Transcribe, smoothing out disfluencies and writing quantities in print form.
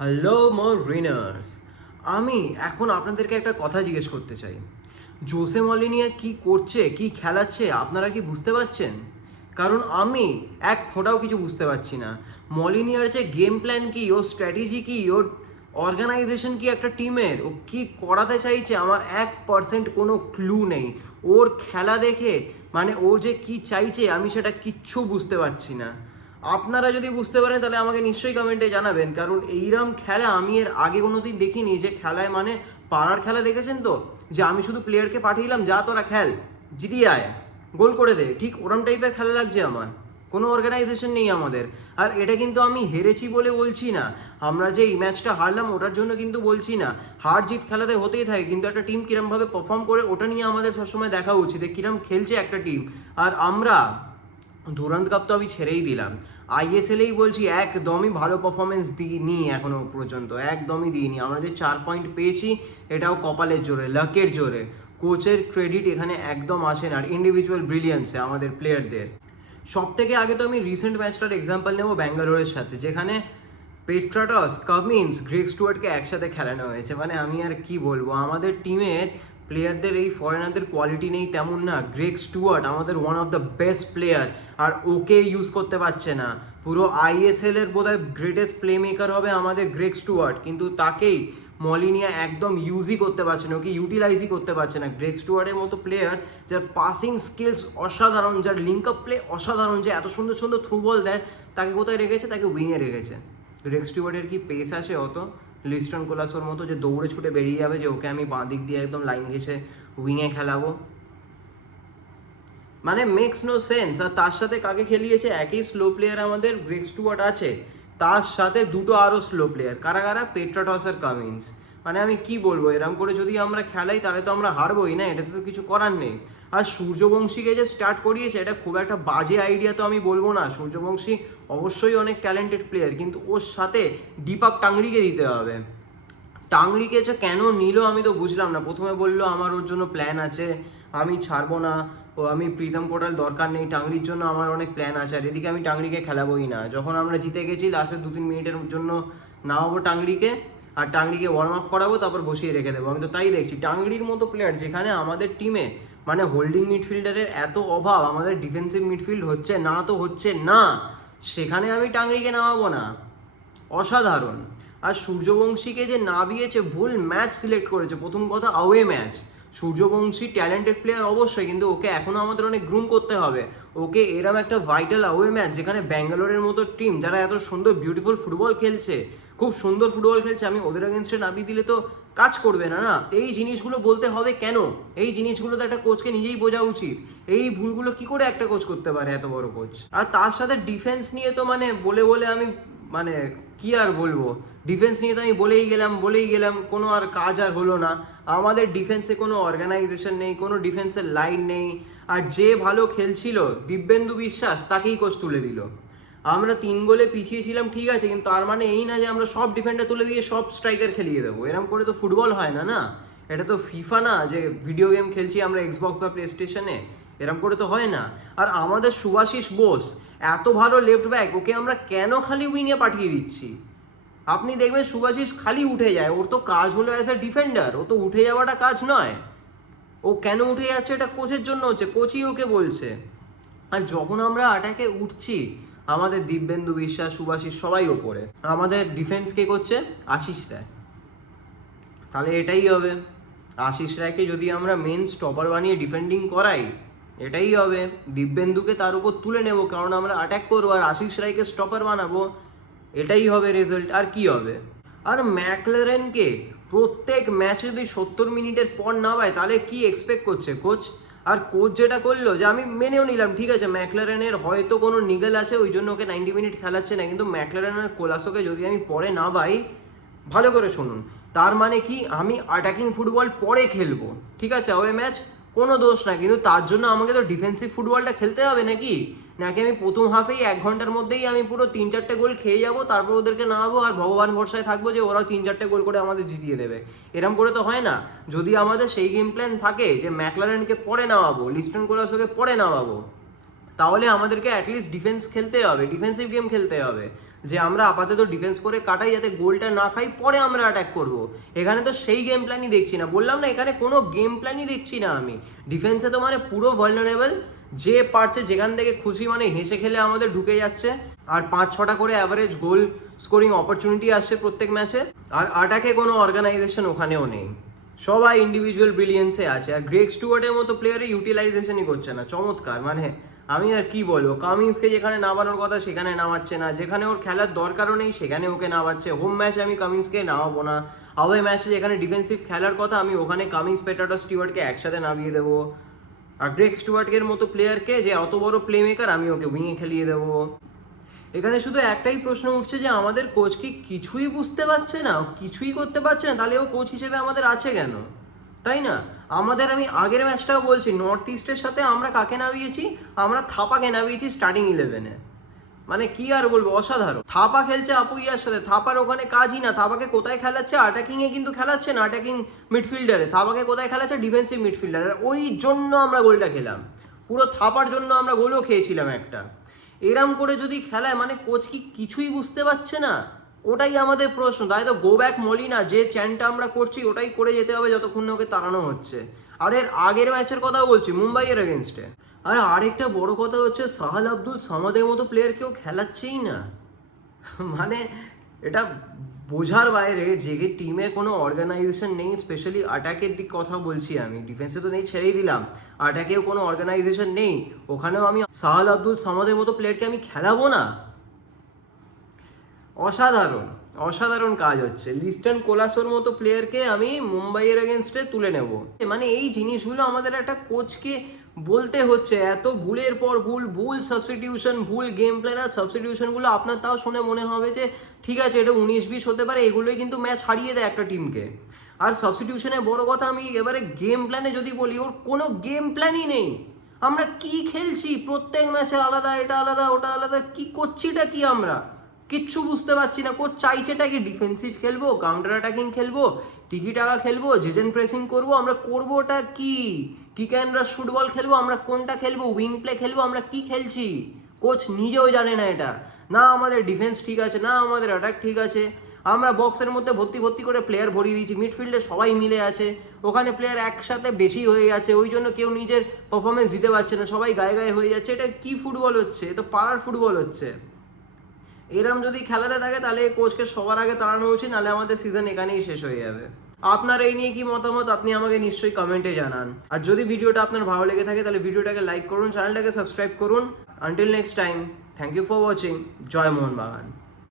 Hello মরিনার্স, আমি এখন আপনাদেরকে একটা কথা জিজ্ঞেস করতে চাই। জোসে মলিনিয়া কি করছে, কি খেলাচ্ছে, আপনারা কি বুঝতে পারছেন? কারণ আমি এক ফোঁটাও কিছু বুঝতে পারছি না। মলিনিয়ার যে গেম প্ল্যান কি, ওর স্ট্র্যাটেজি কি, ওর অর্গানাইজেশন কি একটা টিমের, ও কি করাতে চাইছে, আমার 1% কোনো ক্লু নেই। ওর খেলা দেখে মানে ও যে কি চাইছে আমি সেটা কিচ্ছু বুঝতে পারছি না। আপনারা যদি বুঝতে পারেন তাহলে আমাকে নিশ্চয়ই কমেন্টে জানাবেন, কারণ এইরকম খেলা আমি এর আগে কোনোদিন দেখিনি। যে খেলায় মানে পাড়ার খেলা দেখেছেন তো, যে আমি শুধু প্লেয়ারকে পাঠিয়েলাম, যা তোরা খেল, জিতিয়ে আয়, গোল করে দে, ঠিক ওরম টাইপের খেলা লাগছে আমার। কোনো অর্গানাইজেশন নেই আমাদের। আর এটা কিন্তু আমি হেরেছি বলে বলছি না, আমরা যে এই ম্যাচটা হারলাম ওটার জন্য কিন্তু বলছি না। হার জিত খেলাতে হতেই থাকে, কিন্তু একটা টিম কিরমভাবে পারফর্ম করে ওটা নিয়ে আমাদের সবসময় দেখা উচিত, কিরম খেলছে একটা টিম। আর আমরা দুরান্ত কাপ তো আমি ছেড়েই দিলাম, আইএসএলেই বলছি একদমই ভালো পারফরমেন্স দিইনি এখনো পর্যন্ত, একদমই দিইনি। আমরা যে 4 পয়েন্ট পেয়েছি এটাও কপালের জোরে, লাকের জোরে। কোচের ক্রেডিট এখানে একদম আসে না, আর ইন্ডিভিজুয়াল ব্রিলিয়েন্সে আমাদের প্লেয়ারদের। সব থেকে আগে তো আমি রিসেন্ট ম্যাচটার এক্সাম্পল নেব ব্যাঙ্গালোরের সাথে, যেখানে পেট্রাটস, কামিন্স, গ্রেগ স্টুয়ার্টকে একসাথে খেলানো হয়েছে। মানে আমি আর কি বলবো, আমাদের টিমের প্লেয়ারদের এই ফরেনারদের কোয়ালিটি নেই তেমন না। গ্রেগ স্টুয়ার্ট আমাদের one of the best player, আর ওকে ইউজ করতে পারছে না। পুরো আইএসএল এর বোধহয় গ্রেটেস্ট প্লে মেকার হবে আমাদের গ্রেগ স্টুয়ার্ট, কিন্তু তাকেই মলিনিয়া একদম ইউজই করতে পারছে না, ওকে ইউটিলাইজই করতে পারছে না। গ্রেগ স্টুয়ার্টের মতো প্লেয়ার, যার পাসিং স্কিলস অসাধারণ, যার লিঙ্ক আপ প্লে অসাধারণ, যে এত সুন্দর সুন্দর থ্রু বল দেয়, তাকে কোথায় রেখেছে? তাকে উইংয়ে রেখেছে। গ্রেগ স্টুয়ার্টের কি পেস আছে অত? লিস্টন কোলাসোর মতো যে দৌড়ে ছুটে বেরিয়ে যাবে, যে ওকে আমি বাঁ দিক দিয়ে একদম লাইন ঘেঁষে উইংয়ে খেলাবো? মানে মেক্স নো সেন্স। আর তার সাথে কাকে খেলিয়েছে? একই স্লো প্লেয়ার আমাদের গ্রেগ স্টুয়ার্ট আছে, তার সাথে দুটো আরও স্লো প্লেয়ার। কারা কারা? পেট্রাটস আর কামিন্স। মানে আমি কি বলবো, এরম করে যদি আমরা খেলাই তাহলে তো আমরা হারবোই না, এটাতে তো কিছু করার নেই। আর সূর্যবংশীকে যে স্টার্ট করিয়েছে এটা খুব একটা বাজে আইডিয়া তো আমি বলবো না। সূর্যবংশী অবশ্যই অনেক ট্যালেন্টেড প্লেয়ার, কিন্তু ওর সাথে দীপক টাংরিকে দিতে হবে। টাংরিকে যে কেন নিল আমি তো বুঝলাম না। প্রথমে বললো আমার ওর জন্য প্ল্যান আছে, আমি ছাড়বো না, ও আমি প্রীতম কোটাল দরকার নেই, টাংরির জন্য আমার অনেক প্ল্যান আছে। আর এদিকে আমি টাংরিকে খেলাবোই না। যখন আমরা জিতে গেছি লাস্টের 2-3 মিনিটের জন্য নামাবো টাংরিকে, আর টাংরিকে ওয়ার্ম আপ করাবো, তারপর বসিয়ে রেখে দেবো। আমি তো তাই দেখছি। টাংরির মতো প্লেয়ার, যেখানে আমাদের টিমে মানে হোল্ডিং মিডফিল্ডারের এত অভাব, আমাদের ডিফেন্সিভ মিডফিল্ড হচ্ছে না তো হচ্ছে না, সেখানে আমি টাংরিকে নামাবো না? অসাধারণ। আর সূর্যবংশীকে যে নামিয়েছে, ভুল ম্যাচ সিলেক্ট করেছে। প্রথম কথা, আওয়ে ম্যাচ। সূর্যবংশী ট্যালেন্টেড প্লেয়ার অবশ্যই, কিন্তু ওকে এখনও আমাদের অনেক গ্রুম করতে হবে। ওকে এরম একটা ভাইটাল আওয়ে ম্যাচ, যেখানে ব্যাঙ্গালোরের মতো টিম, যারা এত সুন্দর বিউটিফুল ফুটবল খেলছে, খুব সুন্দর ফুটবল খেলছে, আমি ওদের এগেনস্টে নামিয়ে দিলে তো কাজ করবে না। না, এই জিনিসগুলো বলতে হবে কেন? এই জিনিসগুলো তো একটা কোচকে নিজেই বোঝা উচিত। এই ভুলগুলো কি করে একটা কোচ করতে পারে, এত বড় কোচ? আর তার সাথে ডিফেন্স নিয়ে তো মানে বলে বলে আমি মানে কি আর বলবো। ডিফেন্স নিয়ে তো আমি বলেই গেলাম, কোনো আর কাজ আর হলো না। আমাদের ডিফেন্সে কোনো অর্গানাইজেশন নেই, কোনো ডিফেন্সের লাইন নেই। আর যে ভালো খেলছিল দিব্যেন্দু বিশ্বাস, তাকেই কোচ তুলে দিল। আমরা 3 গোলে পিছিয়ে ছিলাম ঠিক আছে, কিন্তু তার মানে এই না যে আমরা সব ডিফেন্ডার তুলে দিয়ে সব স্ট্রাইকার খেলিয়ে দেবো। এরকম করে তো ফুটবল হয় না। না, এটা তো ফিফা না যে ভিডিও গেম খেলছি আমরা এক্সবক্স বা প্লে স্টেশনে, এরকম করে তো হয় না। আর আমাদের সুভাশিস বোস এত ভালো লেফট ব্যাক, ওকে আমরা কেন খালি উইংয়ে পাঠিয়ে দিচ্ছি? আপনি দেখবেন সুভাশিস খালি উঠে যায়, ওর তো কাজ হলো অ্যাজ এ ডিফেন্ডার, ও তো উঠে যাওয়াটা কাজ নয়। ও কেন উঠে যাচ্ছে এটা কোচের জন্য হচ্ছে, কোচই ওকে বলছে। আর যখন আমরা অ্যাটাকে উঠছি, আমাদের দিব্যেন্দু বিশ্বাস, সুভাশিস সবাই ওপরে, আমাদের ডিফেন্স কে করছে? আশিস রায়। তাহলে এটাই হবে, আশিস রায়কে যদি আমরা মেন স্টপার বানিয়ে ডিফেন্ডিং করাই, এটাই হবে। দিব্যেন্দুকে তার উপর তুলে নেব, কারণ আমরা অ্যাটাক করবো, আর আশিস রায়কে স্টপার বানাবো। এটাই হবে রেজাল্ট, আর কি হবে? আর ম্যাকলারেনকে প্রত্যেক ম্যাচে যদি 70 মিনিটের পর নামায়, তাহলে কি এক্সপেক্ট করছে কোচ? আর কোচ যেটা করলো, যে আমি মেনেও নিলাম ঠিক আছে, ম্যাকলারেনের হয়তো কোনো নিগেল আছে, ওই জন্য ওকে 90 মিনিট খেলাচ্ছে না, কিন্তু ম্যাকলারেনের কোলাসোকে যদি আমি পরে নামাই, ভালো করে শুনুন, তার মানে কি আমি অ্যাটাকিং ফুটবল পরে খেলবো, ঠিক আছে, ওই ম্যাচ কোনো দোষ না, কিন্তু তার জন্য আমাকে তো ডিফেন্সিভ ফুটবলটা খেলতে হবে নাকি? নাকি আমি প্রথম হাফেই 1 ঘন্টার মধ্যেই আমি পুরো 3-4টে গোল খেয়ে যাবো, তারপর ওদেরকে নামাবো আর ভগবান ভরসায় থাকবো যে ওরাও 3-4টে গোল করে আমাদের জিতিয়ে দেবে? এরম করে তো হয় না। যদি আমাদের সেই গেম প্ল্যান থাকে যে ম্যাকলারেনকে পরে নামাবো, লিস্টন কোলাসোকে পরে নামাবো, তাহলে আমাদেরকে অ্যাটলিস্ট ডিফেন্স খেলতে হবে, ডিফেন্সিভ গেম খেলতে হবে। যে আমরা আপাতত ডিফেন্স করে কাটাই যাতে গোলটা না খাই, পরে আমরা অ্যাটাক করব। এখানে তো সেই গেম প্ল্যানই দেখছি না, বললাম না এখানে কোনো গেম প্ল্যানই দেখছি না আমি। ডিফেন্সে তো মানে পুরো ভালনারেবল, যে পারছে যেখান থেকে খুশি মানে হেসে খেলে আমাদের ঢুকে যাচ্ছে। আর 5-6টা করে অ্যাভারেজ গোল স্কোরিং অপরচুনিটি আসছে প্রত্যেক ম্যাচে। আর অ্যাটাকে কোনো অর্গানাইজেশন ওখানেও নেই, সবাই ইন্ডিভিজুয়াল ব্রিলিয়েন্সে আছে। আর গ্রেগ স্টুয়ার্টের মতো প্লেয়ারের ইউটিলাইজেশনই করছে না, চমৎকার। মানে আমি আর কি বলবো, কামিন্সকে যেখানে নামানোর কথা সেখানে নামাচ্ছে না, যেখানে ওর খেলার দরকারও নেই সেখানে ওকে নামাচ্ছে। হোম ম্যাচে আমি কামিন্সকে নামাবো না, আওয়ে ম্যাচে যেখানে ডিফেন্সিভ খেলার কথা আমি ওখানে কামিন্স পেট্রাটস স্টুয়ার্টকে একসাথে নামিয়ে দেবো। আর গ্রেগ স্টুয়ার্টের মতো প্লেয়ারকে, যে অত বড় প্লে মেকার, আমি ওকে উইংয়ে খেলিয়ে দেবো। এখানে শুধু একটাই প্রশ্ন উঠছে যে আমাদের কোচ কি কিছুই বুঝতে পারছে না, কিছুই করতে পারছে না, তাহলে ও কোচ হিসেবে আমাদের আছে কেন, তাই না? আমাদের, আমি আগের ম্যাচটাও বলছি, নর্থ ইস্টের সাথে আমরা কাকে নামিয়েছি? আমরা থাপাকে নামিয়েছি স্টার্টিং 11-এ। মানে কি আর বলবো, অসাধারণ। থাপা খেলছে আপুইয়ার সাথে, থাপার ওখানে কাজই না। থাপাকে কোথায় খেলাচ্ছে? অ্যাটাকিংয়ে কিন্তু খেলাচ্ছে না, অ্যাটাকিং মিডফিল্ডারে। থাপাকে কোথায় খেলাচ্ছে? ডিফেন্সিভ মিডফিল্ডারে। ওই জন্য আমরা গোলটা খেলাম, পুরো থাপার জন্য আমরা গোলও খেয়েছিলাম একটা। এরম করে যদি খেলায়, মানে কোচ কি কিছুই বুঝতে পারছে না? ওটাই আমাদের প্রশ্ন। তাই তো গো ব্যাক মলিনা, যে চ্যানটা আমরা করছি ওটাই করে যেতে হবে যতক্ষণ না ওকে তাড়ানো হচ্ছে। আর এর আগের ম্যাচের কথাও বলছি, মুম্বাইয়ের এগেনস্টে। আর আরেকটা বড় কথা হচ্ছে, সাহাল আব্দুল সামাদের মতো প্লেয়ারকেও খেলাচ্ছেই না। মানে এটা বোঝার বাইরে, যে টিমে কোনো অর্গানাইজেশন নেই, স্পেশালি অ্যাটাকের দিক কথা বলছি আমি, ডিফেন্সে তো নেই ছেড়েই দিলাম, অ্যাটাকেও কোনো অর্গানাইজেশন নেই, ওখানেও আমি সাহাল আব্দুল সামাদের মতো প্লেয়ারকে আমি খেলাবো না? অসাধারণ অসাধারণ কাজ হচ্ছে। লিস্টন কোলাসোর মতো প্লেয়ারকে আমি মুম্বাইয়ের এগেনস্টে তুলে নেব। মানে এই জিনিসগুলো আমাদের একটা কোচকে বলতে হচ্ছে। এত ভুলের পর ভুল, ভুল সাবস্টিটিউশন, ভুল গেম প্ল্যান। আর সাবস্টিটিউশনগুলো আপনার তাও শুনে মনে হবে যে ঠিক আছে এটা 19-20 হতে পারে, এগুলোই কিন্তু ম্যাচ হারিয়ে দেয় একটা টিমকে। আর সাবস্টিটিউশনে বড় কথা, আমি এবারে গেম প্ল্যানে যদি বলি, ওর কোনো গেম প্ল্যানই নেই। আমরা কি খেলছি প্রত্যেক ম্যাচে আলাদা, এটা আলাদা ওটা আলাদা, কি করছিটা কি আমরা কিচ্ছু বুঝতে পারছি না। কোচ চাইছেটা কি? ডিফেন্সিভ খেলবো, কাউন্টার অ্যাটাকিং খেলবো, টিকি টাকা খেলবো, জেজেন প্রেসিং করবো, আমরা করবোটা কি? কিক অ্যান্ড রাশ ফুটবল খেলবো, আমরা কোনটা খেলবো? উইং প্লে খেলবো, আমরা কি খেলছি? কোচ নিজেও জানে না এটা। না আমাদের ডিফেন্স ঠিক আছে, না আমাদের অ্যাটাক ঠিক আছে। আমরা বক্সের মধ্যে ভর্তি ভর্তি করে প্লেয়ার ভরিয়ে দিয়েছি, মিডফিল্ডে সবাই মিলে আছে, ওখানে প্লেয়ার একসাথে বেশি হয়ে যাচ্ছে, ওই জন্য কেউ নিজের পারফরমেন্স দিতে পারছে না, সবাই গায়ে গায়ে হয়ে যাচ্ছে। এটা কি ফুটবল হচ্ছে? এ তো পাড়ার ফুটবল হচ্ছে। এরম যদি খেলাতে থাকে তাহলে কোচকে সবার আগে তাড়ানো উচিত, নাহলে আমাদের সিজন এখানেই শেষ হয়ে যাবে। আপনার এই নিয়ে কি মতামত আপনি আমাকে নিশ্চয়ই কমেন্টে জানান। আর যদি ভিডিওটা আপনার ভালো লেগে থাকে তাহলে ভিডিওটাকে লাইক করুন, চ্যানেলটাকে সাবস্ক্রাইব করুন। Until next time, thank you for watching. জয় মোহনবাগান।